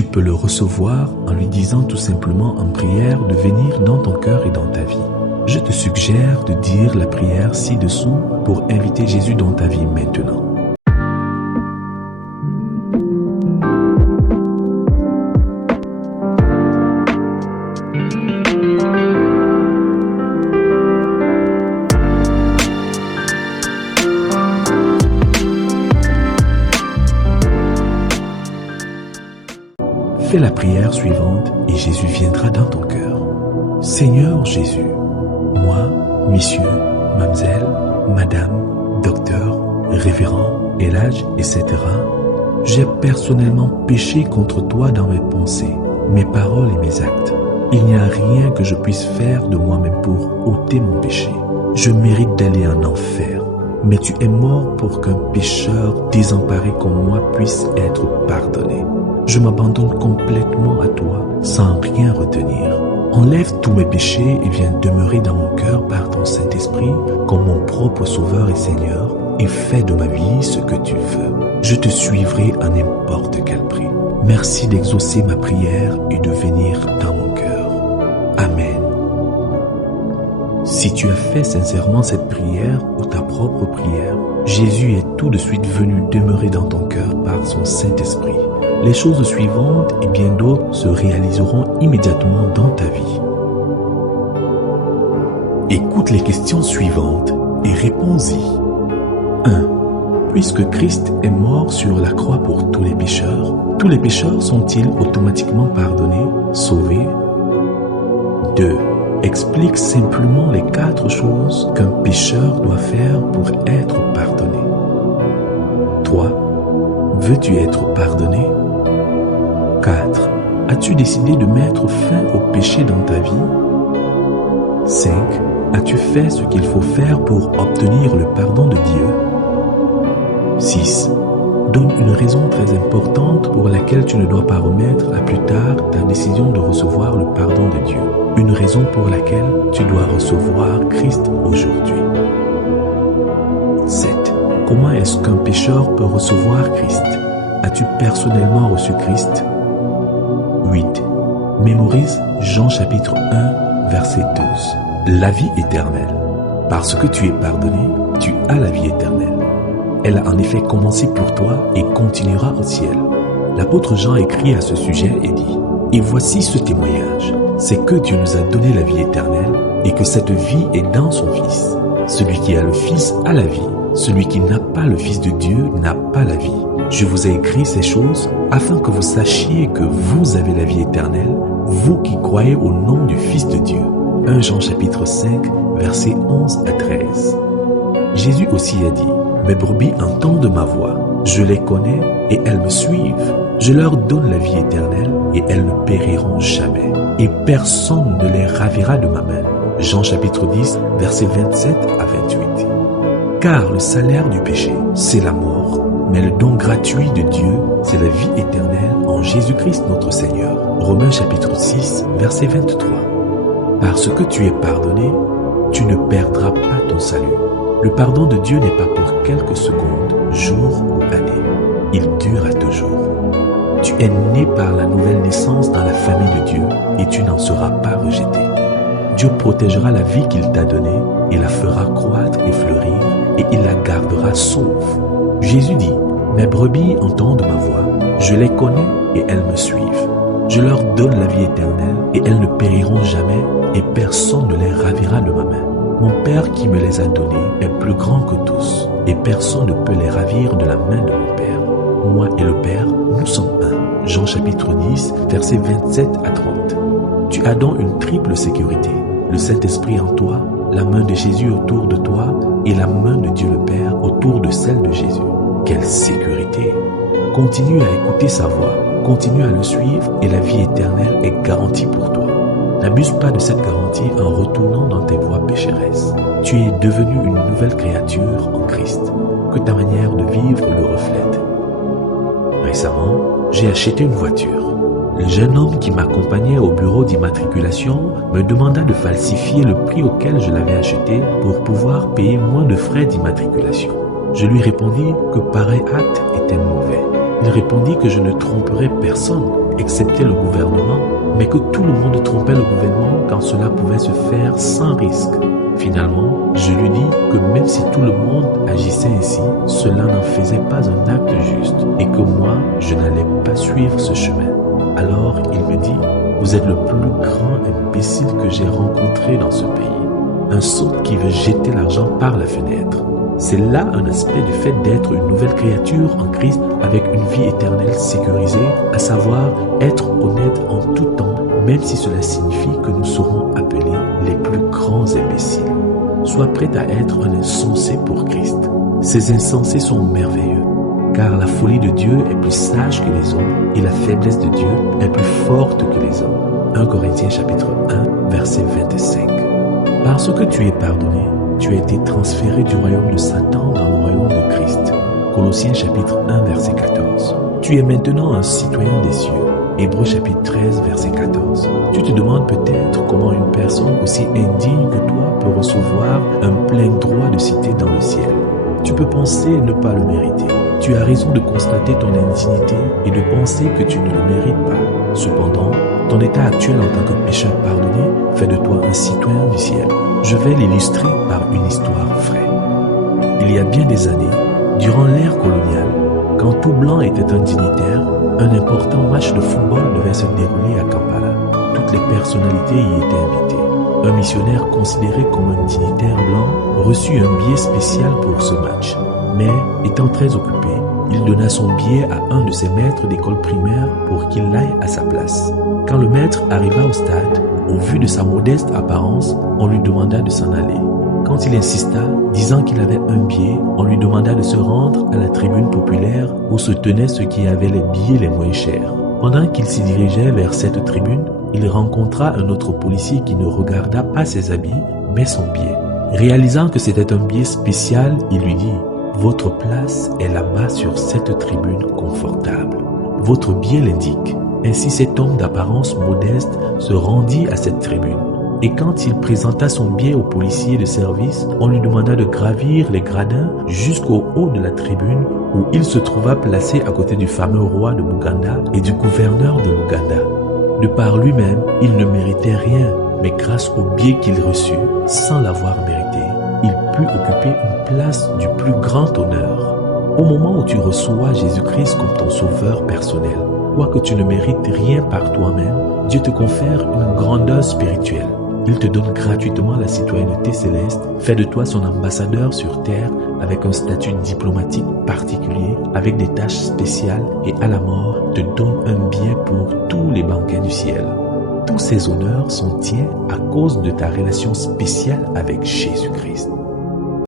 Tu peux le recevoir en lui disant tout simplement en prière de venir dans ton cœur et dans ta vie. Je te suggère de dire la prière ci-dessous pour inviter Jésus dans ta vie maintenant. Fais la prière suivante et Jésus viendra dans ton cœur. Seigneur Jésus, moi, monsieur, mademoiselle, madame, docteur, révérend, élage, etc., j'ai personnellement péché contre toi dans mes pensées, mes paroles et mes actes. Il n'y a rien que je puisse faire de moi-même pour ôter mon péché. Je mérite d'aller en enfer, mais tu es mort pour qu'un pécheur désemparé comme moi puisse être pardonné. Je m'abandonne complètement à toi sans rien retenir. Enlève tous mes péchés et viens demeurer dans mon cœur par ton Saint-Esprit comme mon propre Sauveur et Seigneur et fais de ma vie ce que tu veux. Je te suivrai à n'importe quel prix. Merci d'exaucer ma prière et de venir dans mon cœur. Amen. Si tu as fait sincèrement cette prière ou ta propre prière, Jésus est tout de suite venu demeurer dans ton cœur par son Saint-Esprit. Les choses suivantes et bien d'autres se réaliseront immédiatement dans ta vie. Écoute les questions suivantes et réponds-y. 1. Puisque Christ est mort sur la croix pour tous les pécheurs sont-ils automatiquement pardonnés, sauvés? 2. Explique simplement les 4 choses qu'un pécheur doit faire pour être pardonné. 3. Veux-tu être pardonné? 4. As-tu décidé de mettre fin au péché dans ta vie? 5. As-tu fait ce qu'il faut faire pour obtenir le pardon de Dieu? 6. Donne une raison très importante pour laquelle tu ne dois pas remettre à plus tard ta décision de recevoir le pardon de Dieu. Une raison pour laquelle tu dois recevoir Christ aujourd'hui. 7. Comment est-ce qu'un pécheur peut recevoir Christ? As-tu personnellement reçu Christ? 8. Mémorise Jean chapitre 1, verset 12. La vie éternelle. Parce que tu es pardonné, tu as la vie éternelle. Elle a en effet commencé pour toi et continuera au ciel. L'apôtre Jean écrit à ce sujet et dit: « Et voici ce témoignage, c'est que Dieu nous a donné la vie éternelle et que cette vie est dans son Fils. Celui qui a le Fils a la vie. Celui qui n'a pas le Fils de Dieu n'a pas la vie. Je vous ai écrit ces choses afin que vous sachiez que vous avez la vie éternelle, vous qui croyez au nom du Fils de Dieu. » 1 Jean chapitre 5, versets 11 à 13. Jésus aussi a dit: « Mes brebis entendent ma voix, je les connais et elles me suivent. Je leur donne la vie éternelle et elles ne périront jamais. Et personne ne les ravira de ma main. » Jean chapitre 10, versets 27 à 28. Car le salaire du péché, c'est la mort, mais le don gratuit de Dieu, c'est la vie éternelle en Jésus-Christ notre Seigneur. Romains chapitre 6, verset 23. Parce que tu es pardonné, tu ne perdras pas ton salut. Le pardon de Dieu n'est pas pour quelques secondes, jours ou années. Il dure à toujours. Tu es né par la nouvelle naissance dans la famille de Dieu et tu n'en seras pas rejeté. Dieu protégera la vie qu'il t'a donnée et la fera croître et fleurir et il la gardera sauve. Jésus dit: « Mes brebis entendent ma voix, je les connais et elles me suivent. Je leur donne la vie éternelle et elles ne périront jamais et personne ne les ravira de ma main. Mon Père qui me les a donnés est plus grand que tous et personne ne peut les ravir de la main de mon Père. Moi et le Père, nous sommes un. » Jean chapitre 10, versets 27 à 30. Tu as donc une triple sécurité: le Saint-Esprit en toi, la main de Jésus autour de toi et la main de Dieu le Père autour de celle de Jésus. Quelle sécurité! Continue à écouter sa voix, continue à le suivre et la vie éternelle est garantie pour toi. N'abuse pas de cette garantie en retournant dans tes voies pécheresses. Tu es devenu une nouvelle créature en Christ, que ta manière de vivre le reflète. Récemment, j'ai acheté une voiture. Le jeune homme qui m'accompagnait au bureau d'immatriculation me demanda de falsifier le prix auquel je l'avais acheté pour pouvoir payer moins de frais d'immatriculation. Je lui répondis que pareil acte était mauvais. Il répondit que je ne tromperais personne excepté le gouvernement, mais que tout le monde trompait le gouvernement quand cela pouvait se faire sans risque. Finalement, je lui dis que même si tout le monde agissait ainsi, cela n'en faisait pas un acte juste et que moi, je n'allais pas suivre ce chemin. Alors il me dit, vous êtes le plus grand imbécile que j'ai rencontré dans ce pays. Un sot qui veut jeter l'argent par la fenêtre. C'est là un aspect du fait d'être une nouvelle créature en Christ avec une vie éternelle sécurisée, à savoir être honnête en tout temps, même si cela signifie que nous serons appelés les plus grands imbéciles. Sois prêt à être un insensé pour Christ. Ces insensés sont merveilleux, car la folie de Dieu est plus sage que les hommes et la faiblesse de Dieu est plus forte que les hommes. 1 Corinthiens chapitre 1, verset 25. Parce que tu es pardonné, tu as été transféré du royaume de Satan dans le royaume de Christ. Colossiens chapitre 1, verset 14. Tu es maintenant un citoyen des cieux. Hébreux chapitre 13, verset 14. Tu te demandes peut-être comment une personne aussi indigne que toi peut recevoir un plein droit de cité dans le ciel. Tu peux penser ne pas le mériter. Tu as raison de constater ton indignité et de penser que tu ne le mérites pas. Cependant, ton état actuel en tant que pécheur pardonné fait de toi un citoyen du ciel. Je vais l'illustrer par une histoire vraie. Il y a bien des années, durant l'ère coloniale, quand tout blanc était un dignitaire, un important match de football devait se dérouler à Kampala. Toutes les personnalités y étaient invitées. Un missionnaire considéré comme un dignitaire blanc reçut un billet spécial pour ce match. Mais, étant très occupé, il donna son billet à un de ses maîtres d'école primaire pour qu'il aille à sa place. Quand le maître arriva au stade, au vu de sa modeste apparence, on lui demanda de s'en aller. Quand il insista, disant qu'il avait un billet, on lui demanda de se rendre à la tribune populaire où se tenaient ceux qui avaient les billets les moins chers. Pendant qu'il s'y dirigeait vers cette tribune, il rencontra un autre policier qui ne regarda pas ses habits, mais son billet. Réalisant que c'était un billet spécial, il lui dit « Votre place est là-bas sur cette tribune confortable. » Votre billet l'indique. Ainsi cet homme d'apparence modeste se rendit à cette tribune. Et quand il présenta son billet au policier de service, on lui demanda de gravir les gradins jusqu'au haut de la tribune où il se trouva placé à côté du fameux roi de Buganda et du gouverneur de l'Ouganda. De par lui-même, il ne méritait rien, mais grâce au billet qu'il reçut, sans l'avoir mérité, il put occuper une place du plus grand honneur. Au moment où tu reçois Jésus-Christ comme ton sauveur personnel, quoique tu ne mérites rien par toi-même, Dieu te confère une grandeur spirituelle. Il te donne gratuitement la citoyenneté céleste, fait de toi son ambassadeur sur terre avec un statut diplomatique particulier, avec des tâches spéciales et à la mort te donne un billet pour tous les banquets du ciel. Tous ces honneurs sont tiens à cause de ta relation spéciale avec Jésus-Christ.